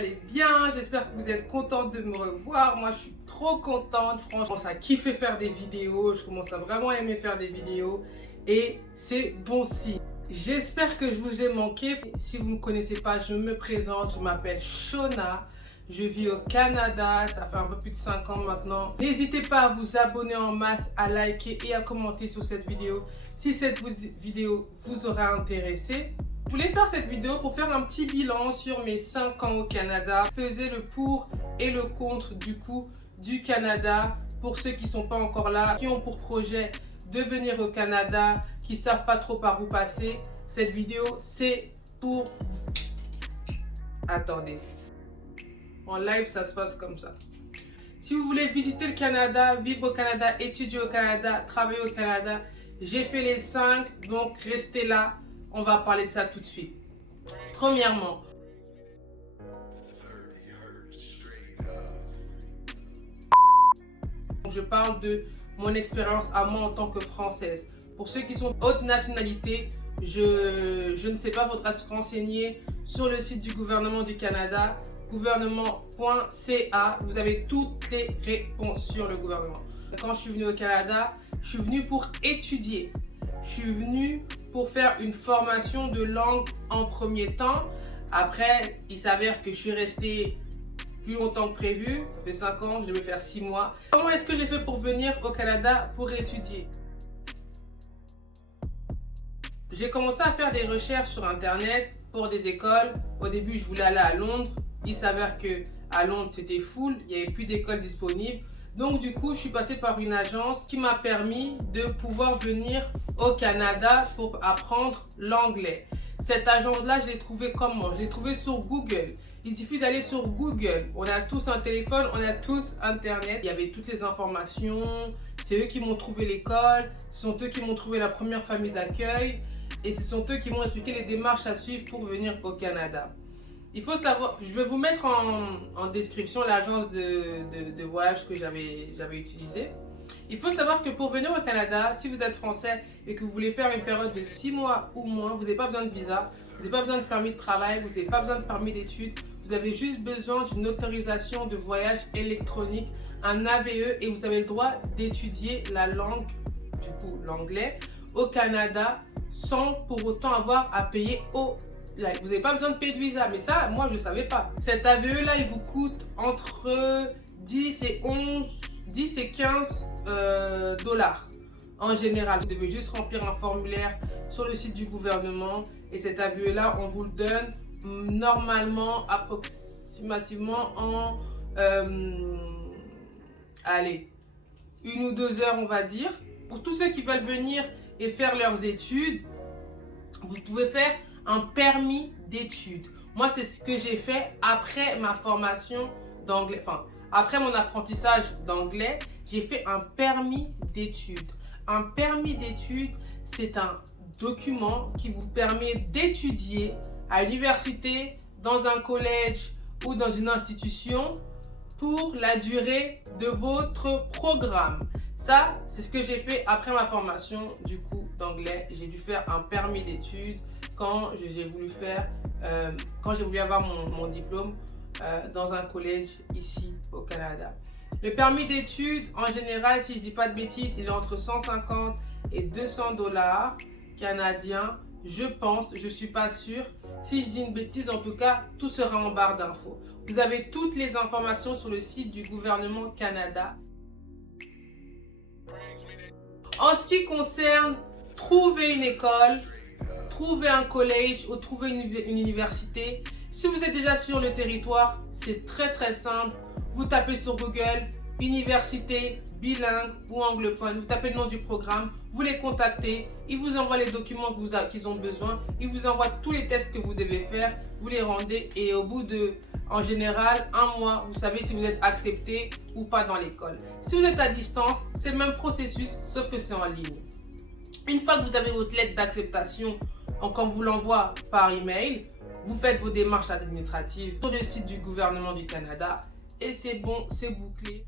allez bien, j'espère que vous êtes contente de me revoir. Moi je suis trop contente, franchement, je commence à kiffer faire des vidéos, je commence à vraiment aimer faire des vidéos et c'est bon signe. J'espère que je vous ai manqué. Si vous ne me connaissez pas, je me présente, je m'appelle Shona. Je vis au Canada, ça fait un peu plus de 5 ans maintenant. N'hésitez pas à vous abonner en masse, à liker et à commenter sur cette vidéo si cette vidéo vous aura intéressé. Je voulais faire cette vidéo pour faire un petit bilan sur mes 5 ans au Canada, peser le pour et le contre du coup du Canada pour ceux qui ne sont pas encore là, qui ont pour projet de venir au Canada, qui ne savent pas trop par où passer. Cette vidéo, c'est pour vous. Attendez. En live, ça se passe comme ça. Si vous voulez visiter le Canada, vivre au Canada, étudier au Canada, travailler au Canada, j'ai fait les 5, donc restez là. On va parler de ça tout de suite. Premièrement, je parle de mon expérience à moi en tant que Française. Pour ceux qui sont haute nationalité, je ne sais pas, faudra se renseigner sur le site du gouvernement du Canada, gouvernement.ca. Vous avez toutes les réponses sur le gouvernement. Quand je suis venue au Canada, je suis venue pour étudier. Je suis venue pour faire une formation de langue en premier temps. Après, il s'avère que je suis restée plus longtemps que prévu. Ça fait 5 ans, je devais faire 6 mois. Comment est-ce que j'ai fait pour venir au Canada pour étudier? J'ai commencé à faire des recherches sur internet pour des écoles. Au début, je voulais aller à Londres. Il s'avère que à Londres, c'était full. Il n'y avait plus d'écoles disponibles. Donc du coup, je suis passée par une agence qui m'a permis de pouvoir venir au Canada pour apprendre l'anglais. Cette agence-là, je l'ai trouvée comment? Je l'ai trouvée sur Google. Il suffit d'aller sur Google. On a tous un téléphone, on a tous Internet. Il y avait toutes les informations. C'est eux qui m'ont trouvé l'école. Ce sont eux qui m'ont trouvé la première famille d'accueil. Et ce sont eux qui m'ont expliqué les démarches à suivre pour venir au Canada. Il faut savoir, je vais vous mettre en description l'agence de voyage que j'avais utilisée. Il faut savoir que pour venir au Canada, si vous êtes français et que vous voulez faire une période de 6 mois ou moins, vous n'avez pas besoin de visa, vous n'avez pas besoin de permis de travail, vous n'avez pas besoin de permis d'études, vous avez juste besoin d'une autorisation de voyage électronique, un AVE, et vous avez le droit d'étudier la langue, du coup l'anglais, au Canada sans pour autant avoir à payer au live. Vous n'avez pas besoin de payer de visa, mais ça, moi, je ne savais pas. Cet AVE-là, il vous coûte entre 10 et 15 dollars en général. Vous devez juste remplir un formulaire sur le site du gouvernement et cet AVE-là, on vous le donne normalement, approximativement en, allez, 1 ou 2 heures, on va dire. Pour tous ceux qui veulent venir et faire leurs études, vous pouvez faire un permis d'études. Moi, c'est ce que j'ai fait après ma formation d'anglais. Enfin, après mon apprentissage d'anglais, j'ai fait un permis d'études. Un permis d'études, c'est un document qui vous permet d'étudier à l'université, dans un collège ou dans une institution pour la durée de votre programme. Ça, c'est ce que j'ai fait après ma formation du coup d'anglais. J'ai dû faire un permis d'études quand j'ai voulu faire, quand j'ai voulu avoir mon diplôme dans un collège ici au Canada. Le permis d'études, en général, si je ne dis pas de bêtises, il est entre 150 et 200 dollars canadiens. Je pense, je ne suis pas sûre. Si je dis une bêtise, en tout cas, tout sera en barre d'infos. Vous avez toutes les informations sur le site du gouvernement Canada. En ce qui concerne trouver une école, trouver un collège ou trouver une université, si vous êtes déjà sur le territoire, c'est très simple. Vous tapez sur Google, université bilingue ou anglophone, vous tapez le nom du programme, vous les contactez, ils vous envoient les documents qu'ils ont besoin, ils vous envoient tous les tests que vous devez faire, vous les rendez et au bout de, en général, 1 mois, vous savez si vous êtes accepté ou pas dans l'école. Si vous êtes à distance, c'est le même processus, sauf que c'est en ligne. Une fois que vous avez votre lettre d'acceptation, quand vous l'envoie par email, vous faites vos démarches administratives sur le site du gouvernement du Canada et c'est bon, c'est bouclé.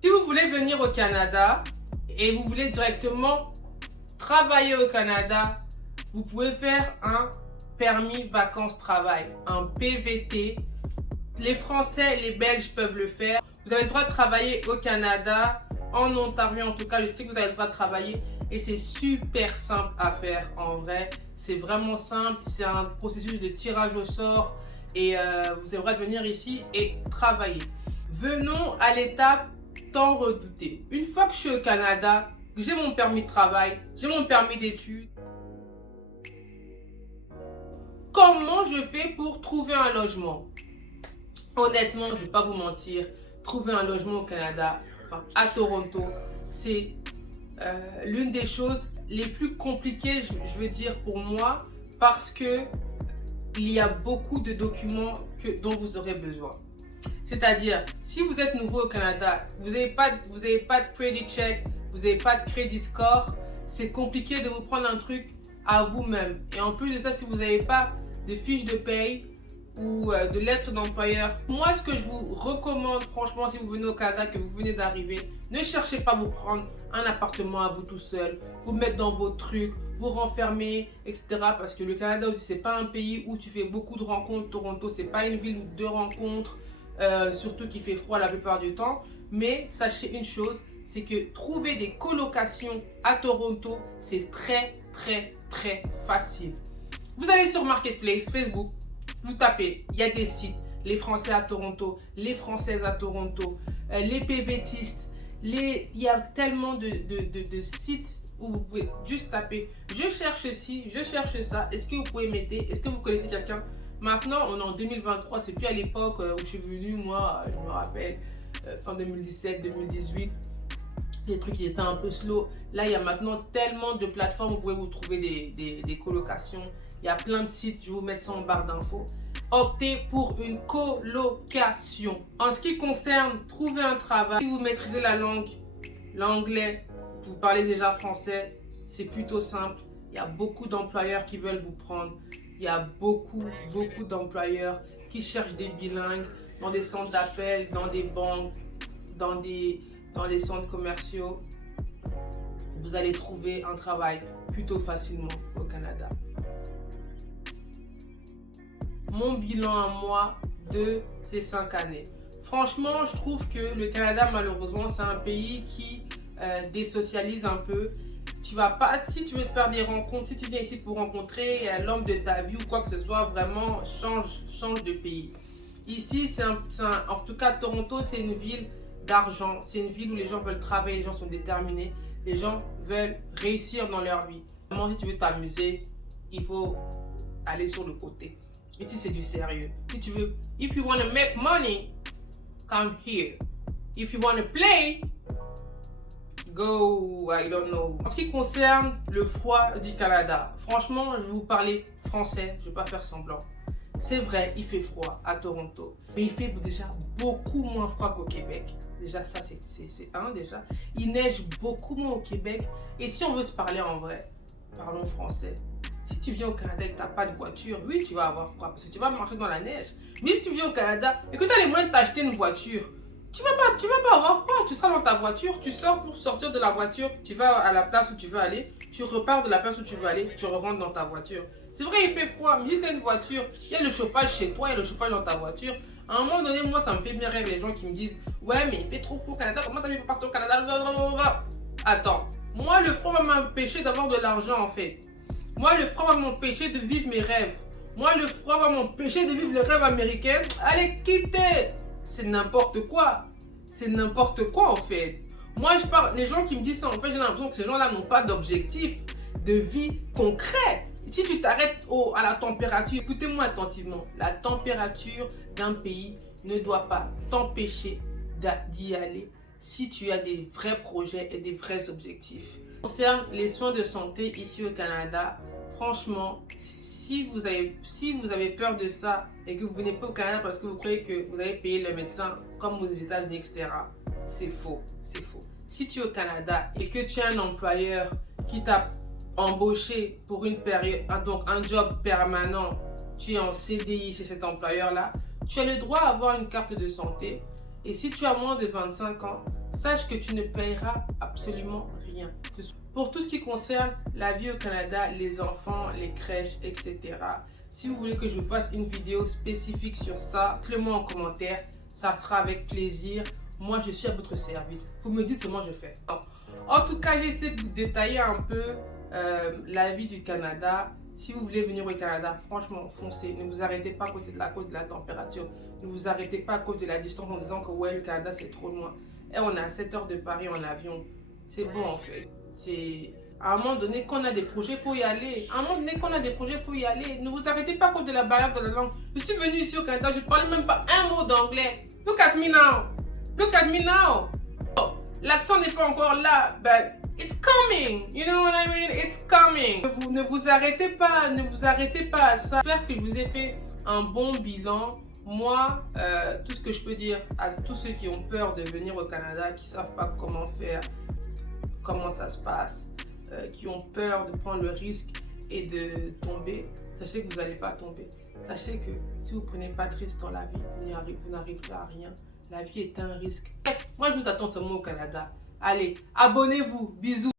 Si vous voulez venir au Canada et vous voulez directement travailler au Canada, vous pouvez faire un permis vacances-travail, un PVT. Les Français, les Belges peuvent le faire. Vous avez le droit de travailler au Canada, en Ontario en tout cas, je sais que vous avez le droit de travailler et c'est super simple à faire en vrai. C'est vraiment simple, c'est un processus de tirage au sort et vous avez le droit de venir ici et travailler. Venons à l'étape tant redoutée. Une fois que je suis au Canada, j'ai mon permis de travail, j'ai mon permis d'études. Comment je fais pour trouver un logement? Honnêtement, je ne vais pas vous mentir, trouver un logement au Canada, enfin à Toronto, c'est l'une des choses les plus compliquées, je veux dire pour moi, parce que il y a beaucoup de documents dont vous aurez besoin. C'est-à-dire, si vous êtes nouveau au Canada, vous n'avez pas de credit check, vous n'avez pas de credit score, c'est compliqué de vous prendre un truc à vous-même. Et en plus de ça, si vous n'avez pas de fiche de paye ou de lettre d'employeur, moi ce que je vous recommande franchement si vous venez au Canada, que vous venez d'arriver, ne cherchez pas à vous prendre un appartement à vous tout seul, vous mettre dans vos trucs, vous renfermer, etc. Parce que le Canada aussi, c'est pas un pays où tu fais beaucoup de rencontres. Toronto, c'est pas une ville où deux rencontres, surtout qu'il fait froid la plupart du temps. Mais sachez une chose, c'est que trouver des colocations à Toronto, c'est très facile. Vous allez sur Marketplace, Facebook, vous tapez, il y a des sites, les Français à Toronto, les Françaises à Toronto, les PVTistes, il y a tellement de sites où vous pouvez juste taper, je cherche ci, je cherche ça, est-ce que vous pouvez m'aider, est-ce que vous connaissez quelqu'un? Maintenant, on est en 2023, c'est plus à l'époque où je suis venue, moi, je me rappelle, fin 2017, 2018, les trucs qui étaient un peu slow. Là, il y a maintenant tellement de plateformes où vous pouvez vous trouver des colocations. Il y a plein de sites, je vais vous mettre ça en barre d'infos. Optez pour une colocation. En ce qui concerne trouver un travail, si vous maîtrisez la langue, l'anglais, vous parlez déjà français, c'est plutôt simple. Il y a beaucoup d'employeurs qui veulent vous prendre. Il y a beaucoup d'employeurs qui cherchent des bilingues dans des centres d'appel, dans des banques, dans des centres commerciaux. Vous allez trouver un travail plutôt facilement au Canada. Mon bilan à moi de ces 5 années. Franchement, je trouve que le Canada, malheureusement, c'est un pays qui désocialise un peu. Tu vas pas, si tu veux faire des rencontres, si tu viens ici pour rencontrer l'homme de ta vie ou quoi que ce soit, vraiment, change de pays. Ici, en tout cas, Toronto, c'est une ville d'argent. C'est une ville où les gens veulent travailler, les gens sont déterminés, les gens veulent réussir dans leur vie. Vraiment, si tu veux t'amuser, il faut aller sur le côté. Ici, c'est du sérieux. Si tu veux, if you want to make money, come here. If you want to play, go, I don't know. En ce qui concerne le froid du Canada, franchement, je vais vous parler français, je ne vais pas faire semblant. C'est vrai, il fait froid à Toronto, mais il fait déjà beaucoup moins froid qu'au Québec. Déjà, ça, c'est un déjà. Il neige beaucoup moins au Québec. Et si on veut se parler en vrai, parlons français. Si tu viens au Canada et que tu n'as pas de voiture, oui, tu vas avoir froid parce que tu vas marcher dans la neige. Mais si tu viens au Canada et que tu as les moyens de t'acheter une voiture, tu vas pas avoir froid. Tu seras dans ta voiture, tu sors pour sortir de la voiture, tu vas à la place où tu veux aller, tu repars de la place où tu veux aller, tu rentres dans ta voiture. C'est vrai, il fait froid, mais si tu as une voiture, il y a le chauffage chez toi, il y a le chauffage dans ta voiture. À un moment donné, moi, ça me fait bien rire les gens qui me disent « Ouais, mais il fait trop froid au Canada, comment t'as vu pour partir au Canada ?» Attends, moi, le froid va m'empêcher d'avoir de l'argent, en fait. Moi, le froid va m'empêcher de vivre mes rêves. Moi, le froid va m'empêcher de vivre le rêve américain. Allez, quittez! C'est n'importe quoi. C'est n'importe quoi, en fait. Moi, je parle, les gens qui me disent ça, en fait, j'ai l'impression que ces gens-là n'ont pas d'objectif de vie concret. Si tu t'arrêtes à la température, écoutez-moi attentivement, la température d'un pays ne doit pas t'empêcher d'y aller si tu as des vrais projets et des vrais objectifs. Concernant les soins de santé ici au Canada, franchement, si vous avez peur de ça et que vous venez pas au Canada parce que vous croyez que vous allez payer le médecin comme aux États-Unis, etc., c'est faux, c'est faux. Si tu es au Canada et que tu as un employeur qui t'a embauché pour une période, donc un job permanent, tu es en CDI chez cet employeur-là, tu as le droit à avoir une carte de santé. Et si tu as moins de 25 ans, sache que tu ne paieras absolument rien. Pour tout ce qui concerne la vie au Canada, les enfants, les crèches, etc., Si vous voulez que je fasse une vidéo spécifique sur ça, dites-le moi en commentaire. Ça sera avec plaisir. Moi, je suis à votre service. Vous me dites comment je fais. En tout cas, j'essaie de vous détailler un peu la vie du Canada. Si vous voulez venir au Canada, franchement, foncez. Ne vous arrêtez pas à cause de la température. Ne vous arrêtez pas à cause de la distance en disant que ouais, le Canada, c'est trop loin. Et on est à 7 heures de Paris en avion. C'est bon, en fait. C'est... À un moment donné, quand on a des projets, il faut y aller. À un moment donné, quand on a des projets, il faut y aller. Ne vous arrêtez pas à cause de la barrière de la langue. Je suis venue ici au Canada, je ne parlais même pas un mot d'anglais. Look at me now. Look at me now. Oh, l'accent n'est pas encore là, but it's coming. You know what I mean? It's coming. Ne vous arrêtez pas, ne vous arrêtez pas à ça. J'espère que je vous ai fait un bon bilan. Moi, tout ce que je peux dire à tous ceux qui ont peur de venir au Canada, qui ne savent pas comment faire, comment ça se passe, qui ont peur de prendre le risque et de tomber, sachez que vous n'allez pas tomber. Sachez que si vous ne prenez pas de risque dans la vie, vous n'arriverez à rien. La vie est un risque. Bref, moi je vous attends seulement au Canada. Allez, abonnez-vous. Bisous.